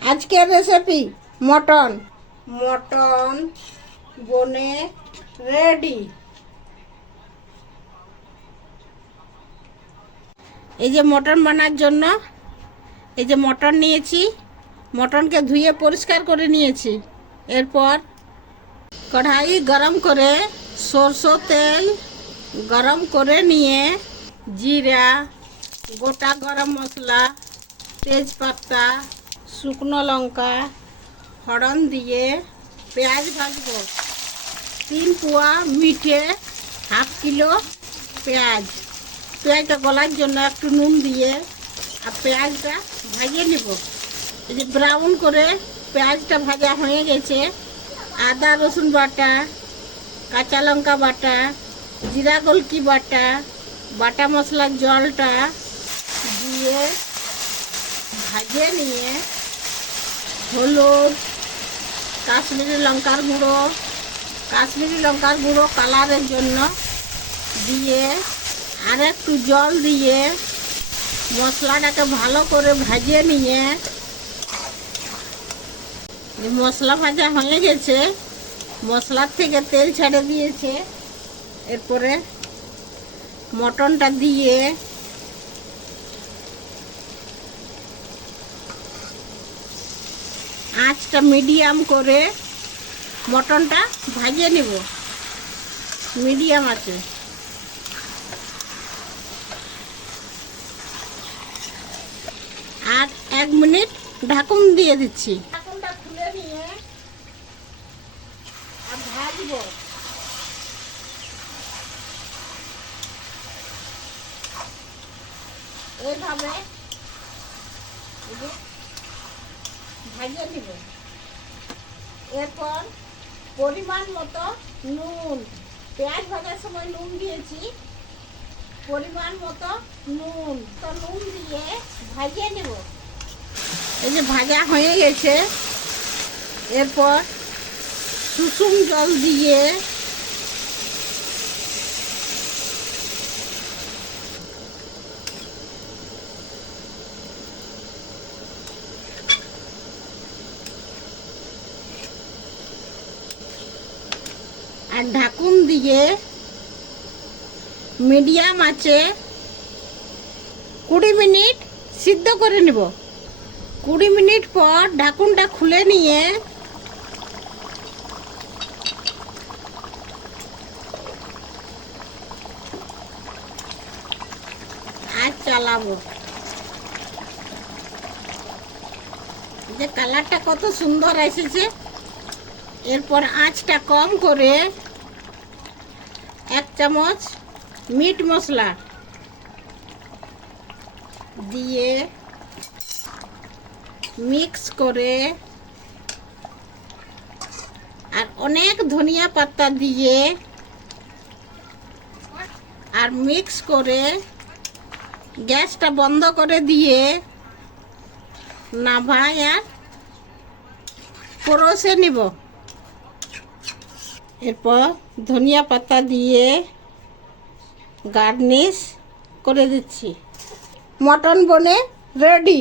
আজকের recipe mutton. Mutton বনে ready. এই যে মটন বানার জন্য এই যে মটন নিয়েছি, মটনকে ধুয়ে পরিষ্কার করে নিয়েছি। এরপর কড়াই গরম করে সরষের তেল গরম করে নিয়ে জিরা, গোটা গরম মশলা, তেজপাতা, শুকনো লঙ্কা, ফোড়ন দিয়ে পেঁয়াজ ভাজবো। 3 পোয়া মিঠে, হাফ কিলো পেঁয়াজটা গলার জন্য একটু নুন দিয়ে আর পেঁয়াজটা ভাজিয়ে নেব। এই যে ব্রাউন করে পেঁয়াজটা ভাজা হয়ে গেছে, আদা রসুন বাটা, কাঁচা লঙ্কা বাটা, জিরা গোলকি বাটা, বাটা মশলার জলটা দিয়ে ভাজিয়ে নিয়ে হলুদ, কাশ্মীরি লঙ্কার গুঁড়ো কালারের জন্য দিয়ে আর একটু জল দিয়ে মশলাটাকে ভালো করে ভাজিয়ে নিয়ে, মশলা ভাজা হয়ে গেছে, মশলার থেকে তেল ছেড়ে দিয়েছে। এরপরে মটনটা দিয়ে আঁচটা মিডিয়াম করে মটনটা ভাজিয়ে নেব, মিডিয়াম আছে। আর 1 মিনিট ঢাকুন দিয়ে দিচ্ছি। ঢাকুনটা খুলে নিয়ে আর ভাজবো। এইভাবে ভাজিয়ে নিব। এরপর পরিমাণ মতো নুন, পেঁয়াজ ভাজার সময় নুন দিয়েছি, পরিমাণ মতো নুন দিয়ে ভাজিয়ে নেব। এই যে ভাজা হয়ে গেছে, এরপর সুসুম জল দিয়ে আর ঢাকুন দিয়ে মিডিয়াম আছে 20 মিনিট সিদ্ধ করে নেব। 20 মিনিট পর ঢাকুনটা খুলে নিয়ে আর চালাবো। যে কালারটা কত সুন্দর এসেছে। এরপর আঁচটা কম করে 1 চামচ মিট মশলা দিয়ে মিক্স করে আর অনেক ধনিয়া পাতা দিয়ে আর মিক্স করে গ্যাসটা বন্ধ করে দিয়ে নামাই আর পরোসে নিব। এরপর ধনিয়া পাতা দিয়ে গার্নিশ করে দিচ্ছি। মটন বনে রেডি।